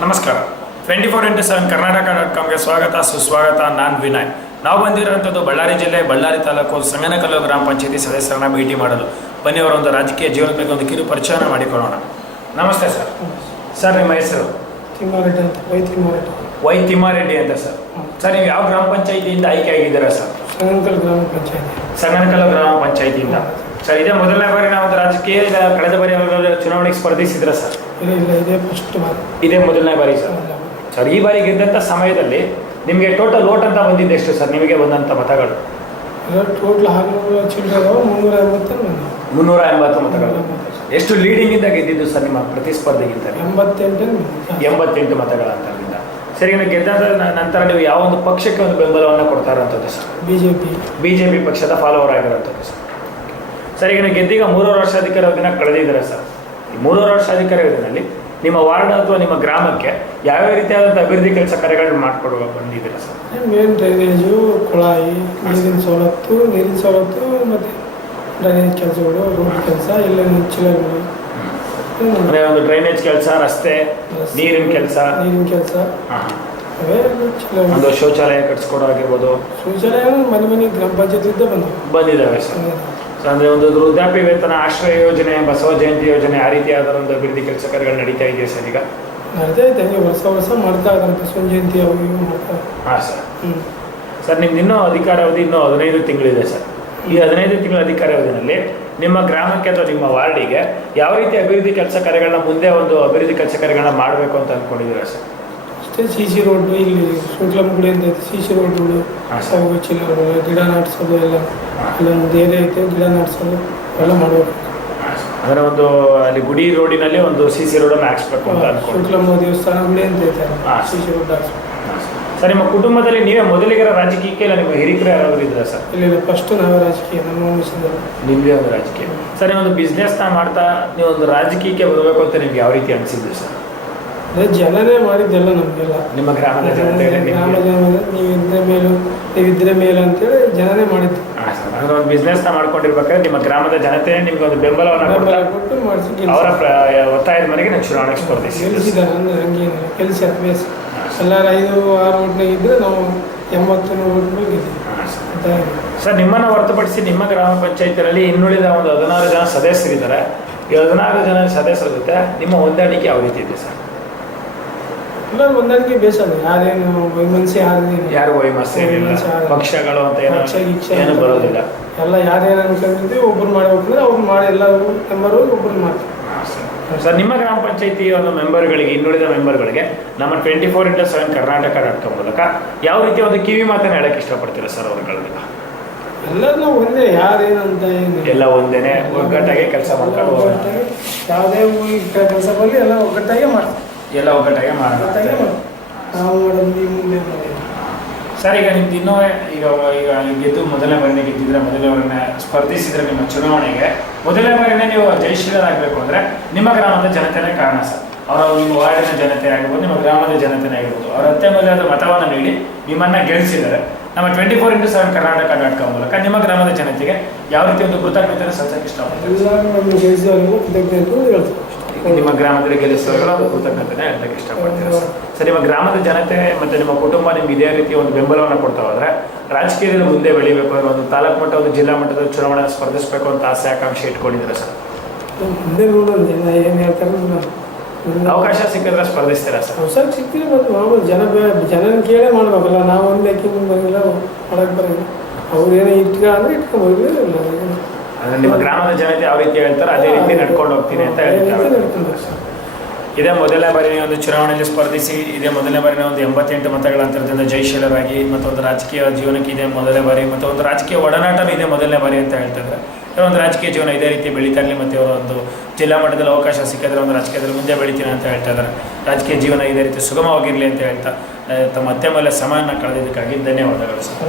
ನಮಸ್ಕಾರ 24x7 ಕರ್ನಾಟಕ.comಗೆ ಸ್ವಾಗತ ಸುಸ್ವಾಗತ. ನಾನು ವಿನಯ್. ನಾವು ಬಂದಿರೋಂಥದ್ದು ಬಳ್ಳಾರಿ ಜಿಲ್ಲೆ ಬಳ್ಳಾರಿ ತಾಲೂಕು ಸಂಗನಕಲ್ಲು ಗ್ರಾಮ ಪಂಚಾಯತಿ ಸದಸ್ಯರನ್ನ ಭೇಟಿ ಮಾಡಲು. ಬನ್ನಿ ಅವರ ಒಂದು ರಾಜಕೀಯ ಜೀವನದ ಬಗ್ಗೆ ಒಂದು ಕಿರು ಪರಿಚಯನ ಮಾಡಿಕೊಳ್ಳೋಣ. ನಮಸ್ತೆ ಸರ್. ಸರ್ ನಿಮ್ಮ ಹೆಸರು? ತಿಮ್ಮಾರೆಡ್ಡಿ ಅಂತ. ವೈ ತಿಮ್ಮಾರೆಡ್ಡಿ ಅಂತ ಸರ್. ಸರ್ ನೀವು ಯಾವ ಗ್ರಾಮ ಪಂಚಾಯತಿಯಿಂದ ಆಯ್ಕೆ ಆಗಿದ್ದೀರಾ ಸರ್? ಸಂಗನಕಲ್ಲು ಗ್ರಾಮ ಪಂಚಾಯತಿ. ಸಂಗನಕಲ್ಲು ಗ್ರಾಮ ಪಂಚಾಯತಿಯಿಂದ. ಸರ್ ಇದೇ ಮೊದಲನೇ ಬಾರಿ ನಾವು ಒಂದು ರಾಜಕೀಯ ಕಳೆದ ಬಾರಿ ಚುನಾವಣೆಗೆ ಸ್ಪರ್ಧಿಸಿದ್ರ ಸರ್? ಇಲ್ಲ, ಇದೇ ಫಸ್ಟ್ ಬಾರಿ. ಇದೇ ಮೊದಲನೇ ಬಾರಿ ಸರ್. ಸರ್ ಈ ಬಾರಿ ಗೆದ್ದಂಥ ಸಮಯದಲ್ಲಿ ನಿಮಗೆ ಟೋಟಲ್ ವೋಟ್ ಅಂತ ಬಂದಿದ್ದು ಎಷ್ಟು ಸರ್? ನಿಮಗೆ ಬಂದಂಥ ಮತಗಳು ಟೋಟಲ್ 600 ಚಿಲ್ಲರೆ 380 ಮತಗಳು. ಎಷ್ಟು ಲೀಡಿಂಗಿಂದ ಗೆದ್ದಿದ್ದು ಸರ್ ನಿಮ್ಮ ಪ್ರತಿಸ್ಪರ್ಧಿಗಿಂತ? 88 ಮತಗಳ ಅಂತರದಿಂದ. ಸರಿ, ಇನ್ನು ಗೆದ್ದ ನಂತರ ನೀವು ಯಾವ ಒಂದು ಪಕ್ಷಕ್ಕೆ ಒಂದು ಬೆಂಬಲವನ್ನು ಕೊಡ್ತಾ ಇರೋಂಥದ್ದು ಸರ್? ಬಿಜೆಪಿ ಪಕ್ಷದ ಫಾಲೋವರ್ ಆಗಿರೋಂಥದ್ದು ಸರ್. ಸರ್, ಈಗ ಗೆದ್ದೀಗ 3 ವರ್ಷ ಅಧಿಕಾರಾವಧಿನ ಕಳೆದಿದ್ದಾರೆ ಸರ್. ಈ 3 ವರ್ಷ ಅಧಿಕಾರಾವಧಿನಲ್ಲಿ ನಿಮ್ಮ ವಾರ್ಡ್ ಅಥವಾ ನಿಮ್ಮ ಗ್ರಾಮಕ್ಕೆ ಯಾವ್ಯಾವ ರೀತಿಯಾದಂಥ ಅಭಿವೃದ್ಧಿ ಕೆಲಸ ಕಾರ್ಯಗಳನ್ನು ಮಾಡಿಕೊಡುವ ಬಂದಿದ್ದೀರಾ ಸರ್? ಮೇನ್ ಡ್ರೈನೇಜು, ಕುಳಾಯಿ, ನೀರಿನ ಸವಲತ್ತು ಮತ್ತು ಡ್ರೈನೇಜ್ ಕೆಲಸಗಳು, ರೋಡ್ ಕೆಲಸ, ಎಲ್ಲ ಚಿಲ್ಲರ್ಗಳು, ಅಂದರೆ ಒಂದು ಡ್ರೈನೇಜ್ ಕೆಲಸ, ರಸ್ತೆ, ನೀರಿನ ಕೆಲಸ, ಒಂದು ಶೌಚಾಲಯ ಕಟ್ಸ್ಕೊಡೋ ಆಗಿರ್ಬೋದು. ಶೌಚಾಲಯ ಮನೆ ಗ್ರಾಮ ಪಂಚಾಯತಿಯಿಂದ ಬಂದಿದ್ದಾವೆ ಸರ್. ಅಂದರೆ ಒಂದು ವೃದ್ಧಾಪ್ಯ ವೇತನ, ಆಶ್ರಯ ಯೋಜನೆ, ಬಸವ ಜಯಂತಿ ಯೋಜನೆ, ಆ ರೀತಿಯಾದ ಒಂದು ಅಭಿವೃದ್ಧಿ ಕೆಲಸ ಕಾರ್ಯಗಳು ನಡೀತಾ ಇದೆಯಾ ಸರ್? ಈಗ ನಡೀತಾ ಇದೆ, ಹಂಗೆ ವರ್ಷ ಮಾಡ್ತಾ ಇದ್ದಾರೆ. ಬಸವ ಜಯಂತಿ ಅವು ಇವು ಮಾಡ್ತಾರೆ. ಹಾಂ ಸರ್. ಸರ್, ನಿಮ್ದು ಇನ್ನೂ ಅಧಿಕಾರಾವಧಿ ಇನ್ನೂ 15 ತಿಂಗಳಿದೆ ಸರ್. ಈ 15 ತಿಂಗಳ ಅಧಿಕಾರಾವಧಿನಲ್ಲಿ ನಿಮ್ಮ ಗ್ರಾಮಕ್ಕೆ ಅಥವಾ ನಿಮ್ಮ ವಾರ್ಡಿಗೆ ಯಾವ ರೀತಿ ಅಭಿವೃದ್ಧಿ ಕೆಲಸ ಕಾರ್ಯಗಳನ್ನ ಮುಂದೆ ಒಂದು ಅಭಿವೃದ್ಧಿ ಕೆಲಸ ಕಾರ್ಯಗಳನ್ನ ಮಾಡಬೇಕು ಅಂತ ಅಂದ್ಕೊಂಡಿದ್ದೀರಾ ಸರ್? ಅಷ್ಟೇ CC ರೋಡ್, ಇಲ್ಲಿ ಶುಂಕ್ಲಮಗುಡಿ ಅಂತ ಐತೆ, CC ರೋಡ್ಗಳು, ಅವು ಚಿಲ್ಲರು, ಗಿಡ ನಾಟಿಸೋದು, ಎಲ್ಲ ಒಂದು ಏರಿಯಾ ಐತೆ, ಗಿಡ ನಾಟಿಸೋದು ಎಲ್ಲ ಮಾಡಬೇಕು. ಅಂದರೆ ಒಂದು ಅಲ್ಲಿ ಗುಡಿ ರೋಡಿನಲ್ಲಿ ಒಂದು CC ರೋಡನ್ನು ಹಾಕ್ಸ್ಬೇಕು ಅಂತ ಅನ್ಕೊಂಡು. ಶುಂಕ್ಲಮ್ಮ ದೇವಸ್ಥಾನ ಗುಡಿ ಅಂತ ಐತೆ, CC ರೋಡ್ ಹಾಕ್ಸ್ಬೇಕು. ಸರ್, ನಿಮ್ಮ ಕುಟುಂಬದಲ್ಲಿ ನೀವೇ ಮೊದಲಿಗರ ರಾಜಕೀಯಕ್ಕೆ ಇಲ್ಲ ನಿಮ್ಮ ಹಿರಿಕರು ಯಾರಾದರೂ ಇದ್ದೀರಾ ಸರ್? ಇಲ್ಲ, ಫಸ್ಟ್ ನಾವೇ ರಾಜಕೀಯ, ನಮ್ಮ ವಂಶದಲ್ಲಿ ನಿಮ್ಮದೇ ಒಂದು ರಾಜಕೀಯ. ಸರ್, ನೀವು ಒಂದು ಬಿಸ್ನೆಸ್ನ ಮಾಡ್ತಾ ನೀವು ಒಂದು ರಾಜಕೀಯಕ್ಕೆ ಬರಬೇಕು ಅಂತ ನಿಮ್ಗೆ ಯಾವ ರೀತಿ ಅನಿಸಿದ್ದು ಸರ್? ಅದೇ ಜನನೇ ಮಾಡಿದ್ದೆಲ್ಲ ನಮಗೆಲ್ಲ. ನಿಮ್ಮ ಗ್ರಾಮದ ಜನತೆ ನೀವಿದ್ರೆ ಮೇಲು ಅಂತೇಳಿ ಜನನೇ ಮಾಡಿದ್ದು. ಹಾಂ ಸರ್. ಅಂದರೆ ಒಂದು ಬಿಸ್ನೆಸ್ನ ಮಾಡ್ಕೊಂಡಿರ್ಬೇಕಾದ್ರೆ ನಿಮ್ಮ ಗ್ರಾಮದ ಜನತೆ ನಿಮ್ಗೆ ಒಂದು ಬೆಂಬಲವನ್ನು ಕೊಟ್ಟು ಮಾಡಿಸಿ ಅವರ ಒತ್ತಾಯದ ಮೇರೆಗೆ ನಾವು ಚುನಾವಣೆಗೆ ಗೆಲ್ಲಿಸಿದ್ದಾರೆ. ಅಂದರೆ ಹಂಗೇನಿಲ್ಲ, ಕೆಲಸ ಅಭ್ಯಾಸ ಎಲ್ಲರೂ 5-6 ಓಟ್ನಾಗ ಇದ್ದರೆ ನಾವು 80 ಓಟ್ನಾಗ ಇದ್ದೀವಿ. ಸರ್, ನಿಮ್ಮನ್ನು ಹೊರತುಪಡಿಸಿ ನಿಮ್ಮ ಗ್ರಾಮ ಪಂಚಾಯತಿಯಲ್ಲಿ ಇನ್ನುಳಿದ ಒಂದು 16 ಜನ ಸದಸ್ಯರಿದ್ದಾರೆ. ಈ 16 ಜನ ಸದಸ್ಯರ ಜೊತೆ ನಿಮ್ಮ ಹೊಂದಾಣಿಕೆ ಯಾವ ರೀತಿ ಇದೆ ಸರ್? ಎಲ್ಲರೂ ಹೊಂದಾಣಿಕೆ ಬೇಸಲ್ಲ. ಯಾರೇನು ವೈಮನಸ್ಸೆ ಯಾರು ವೈಮನಸ್ಸೆ ಏನಿಲ್ಲ, ಪಕ್ಷಗಳು ಅಂತ ಏನು ಬರೋದಿಲ್ಲ. ಎಲ್ಲ ಯಾರೇನು ಅನ್ಕೊಂಡಿದ್ವಿ ಒಬ್ಬರು ಮಾಡ್ಬೇಕಂದ್ರೆ ಅವ್ರು ಮಾಡಿ, ಎಲ್ಲರೂ ಮೆಂಬರು ಒಬ್ಬರು ಮಾಡ್ತಾರೆ. ಸರ್, ನಿಮ್ಮ ಗ್ರಾಮ ಪಂಚಾಯತಿ ಒಂದು ಮೆಂಬರ್ಗಳಿಗೆ, ಇನ್ನುಳಿದ ಮೆಂಬರ್ಗಳಿಗೆ ನಮ್ಮ 24x7 ಕರ್ನಾಟಕ.com ಮೂಲಕ ಯಾವ ರೀತಿ ಒಂದು ಕಿವಿ ಮಾತನ್ನು ಹೇಳಕ್ಕೆ ಇಷ್ಟಪಡ್ತೀರಾ ಸರ್ ಅವ್ರಗಳಿಗೆ? ಎಲ್ಲರೂ ನಾವು ಒಂದೇ, ಯಾರೇನಂತ ಏನು ಎಲ್ಲ ಒಂದೇನೆ, ಒಗ್ಗಟ್ಟಾಗಿ ಕೆಲಸ ಮಾಡ್ಕೊಂಡು ಒಗ್ಗಟ್ಟಾಗಿ ಯಾವುದೇ ಕೆಲಸ ಬರಲಿ ಎಲ್ಲ ಒಗ್ಗಟ್ಟಾಗೆ ಮಾಡ್ತೀವಿ. ಎಲ್ಲ ಒಗ್ಗಟ್ಟಾಗೆ ಮಾಡ್ತಾರೆ. ನಾವು ಮಾಡೋದು ಮುಂದೆ ಸರ್, ಈಗ ನಿಮ್ದು ಇನ್ನೂ ಈಗ ಗೆದ್ದು ಮೊದಲನೇ ಬಾರಿನೇ ಗೆದ್ದಿದ್ರೆ, ಮೊದಲನೇ ಬಾರಿನೇ ಸ್ಪರ್ಧಿಸಿದ್ರೆ ನಿಮ್ಮ ಚುನಾವಣೆಗೆ ಮೊದಲನೇ ಬಾರಿನೇ ನೀವು ಜಯಶೀಲರಾಗಬೇಕು ಅಂದರೆ ನಿಮ್ಮ ಗ್ರಾಮದ ಜನತೆನೇ ಕಾರಣ ಸರ್. ಅವರು ನಿಮ್ಮ ವಾರ್ಡಿನ ಜನತೆ ಆಗಿರ್ಬೋದು, ನಿಮ್ಮ ಗ್ರಾಮದ ಜನತೆನೇ ಆಗಿರ್ಬೋದು, ಅವರ ಅತ್ಯಮೂಲ್ಯವಾದ ಮತವನ್ನು ನೀಡಿ ನಿಮ್ಮನ್ನು ಗೆಲ್ಲಿಸಿದರೆ ನಮ್ಮ 24x7 ಕರ್ನಾಟಕ.com ಮೂಲಕ ನಿಮ್ಮ ಗ್ರಾಮದ ಜನತೆಗೆ ಯಾವ ರೀತಿ ಒಂದು ಕೃತಜ್ಞತೆಯನ್ನು ಸಲ್ಲಿಸಕ್ಕೆ ಇಷ್ಟಪಡ್ತೀವಿ? ಎಲ್ಲರೂ ನಮಗೆ ಗೆಲ್ಲಿಸಿದವರಿಗೂ ಕೃತಜ್ಞತೆ ಹೇಳ್ತೀವಿ. ನಿಮ್ಮ ಗ್ರಾಮದಲ್ಲಿ ಗೆಲ್ಲಿಸುವಾಗ ಒಂದು ಕೃತಜ್ಞತೆನೇ ಹೇಳಕ್ಕೆ ಇಷ್ಟಪಡ್ತೀರಾ ಸರ್? ಸರ್, ನಿಮ್ಮ ಗ್ರಾಮದ ಜನತೆ ಮತ್ತು ನಿಮ್ಮ ಕುಟುಂಬ ನಿಮ್ಗೆ ಇದೇ ರೀತಿ ಒಂದು ಬೆಂಬಲವನ್ನು ಕೊಡ್ತಾ ಹೋದರೆ ರಾಜಕೀಯದಲ್ಲಿ ಮುಂದೆ ಬೆಳಿಬೇಕು ಅಂದರೆ ಒಂದು ತಾಲೂಕು ಮಟ್ಟ, ಒಂದು ಜಿಲ್ಲಾ ಮಟ್ಟದ ಚುನಾವಣೆ ಸ್ಪರ್ಧಿಸಬೇಕು ಅಂತ ಆಸೆ ಆಕಾಂಕ್ಷೆ ಇಟ್ಕೊಂಡಿದ್ದೀರಾ ಸರ್? ಮುಂದೆ ನೋಡೋಣ ಜನ ಏನು ಹೇಳ್ತಾರೆ. ಅವಕಾಶ ಸಿಕ್ಕಿದ್ರೆ ಸ್ಪರ್ಧಿಸ್ತೀರಾ ಸರ್? ಹೊಸ ಸಿಕ್ಕಿದ್ರೆ ಮತ್ತು ಮಾಮೂಲು ಜನನ ಕೇಳೇ ಮಾಡ್ಬೇಕಲ್ಲ. ನಾವು ಒಂದು ಯಾಕೆ ಬಂದಿಲ್ಲ, ಮಾಡಕ್ಕೆ ಬರೋಲ್ಲ. ಅವ್ರು ಏನೋ ಅಂದರೆ ಇಟ್ಕೊಂಡ್ಬರ್ಲಿ. ಅಂದರೆ ನಿಮ್ಮ ಗ್ರಾಮದ ಜನತೆ ಯಾವ ರೀತಿ ಹೇಳ್ತಾರೆ ಅದೇ ರೀತಿ ನಡ್ಕೊಂಡು ಹೋಗ್ತೀನಿ ಅಂತ ಹೇಳ್ತಾರೆ. ಇದೇ ಮೊದಲನೇ ಬಾರಿನೇ ಒಂದು ಚುನಾವಣೆಯಲ್ಲಿ ಸ್ಪರ್ಧಿಸಿ, ಇದೇ ಮೊದಲನೇ ಬಾರಿನ ಒಂದು 88 ಮತಗಳ ಅಂತರದಿಂದ ಜಯಶೀಲರಾಗಿ ಮತ್ತು ಒಂದು ರಾಜಕೀಯ ಜೀವನಕ್ಕೆ ಇದೇ ಮೊದಲನೇ ಬಾರಿ ಮತ್ತು ಒಂದು ರಾಜಕೀಯ ಒಡನಾಟನೂ ಇದೇ ಮೊದಲನೇ ಬಾರಿ ಅಂತ ಹೇಳ್ತಿದ್ದಾರೆ. ಒಂದು ರಾಜಕೀಯ ಜೀವನ ಇದೇ ರೀತಿ ಬೆಳೀತಾ ಇರಲಿ ಮತ್ತು ಅವರ ಒಂದು ಜಿಲ್ಲಾ ಮಟ್ಟದಲ್ಲಿ ಅವಕಾಶ ಸಿಕ್ಕಿದ್ರೆ ಒಂದು ರಾಜಕೀಯದಲ್ಲಿ ಮುಂದೆ ಬೆಳಿತೀನಿ ಅಂತ ಹೇಳ್ತಾ ಇದ್ದಾರೆ. ರಾಜಕೀಯ ಜೀವನ ಇದೇ ರೀತಿ ಸುಗಮವಾಗಿರಲಿ ಅಂತ ಹೇಳ್ತಾ ತಮ್ಮ ಅತ್ಯಮೂಲ್ಯ ಸಮಯವನ್ನು ಕಳೆದಿದ್ದಕ್ಕಾಗಿ ಧನ್ಯವಾದಗಳು ಸರ್.